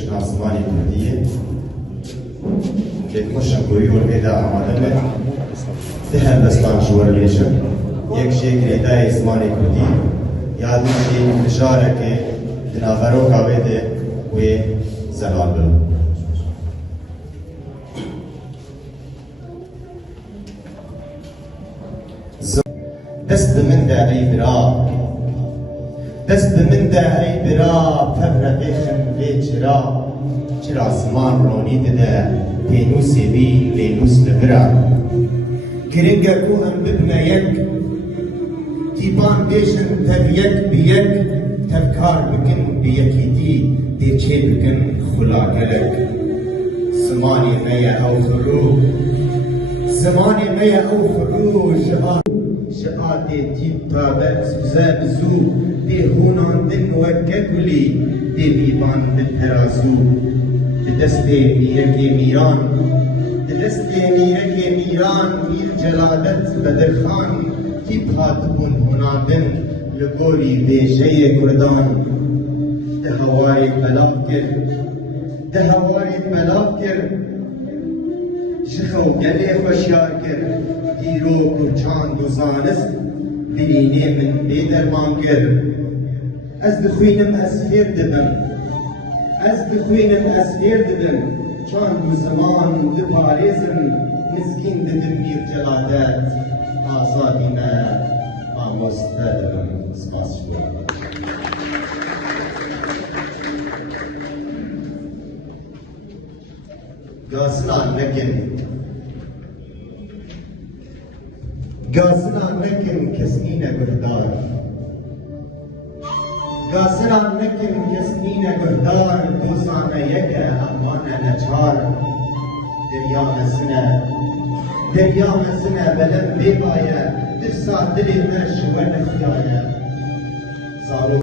بجنا زمانی کردیه که مشنگوی و بیدا آماده به ده هندستان جوار لیشن یک شیک ریدای زمانی کردی یادی شیک نشاره که دنابرو کاوه ده و زلال بلو دست من ده ای برا دست من ده ای برا فبر بیخن بی چرا زمان رونی ده پینوسی بی لینوس ببرا گرنگا کوهم ببنا یک تیبان بیشن تب یک بی یک تبکار بکن بی یکی دی چه بکن خلا گلک زمانی میا او خروج زمانی میا او خروج شقاتی تیب تابت سوزه بزو دی هونان دن وککلی دی بیبان بترازو دست میرک میران دست میرک میران میر جلالت بدرخان تیب هاتبون هنادن لگوری بیشه کردان ده هوای بلاف کرد ده هوای بلاف کرد شخو گلی خوشیار کرد دیرو کچاند و زانست برینه من بیدرمان کرد از دخوینم از خیر دبم از دخوینم از خیر دبم چون و زمان ده پاریزم مسکین دبم میر جلادت آزادیمه آموزده دبم سپاس شد گازلان نکن کسی نگهدار گازلان نکن کسی نگهدار دوزانه یک امانه نچار دریا مسنه بلند بیبایه درسا دلی درش و نخیایه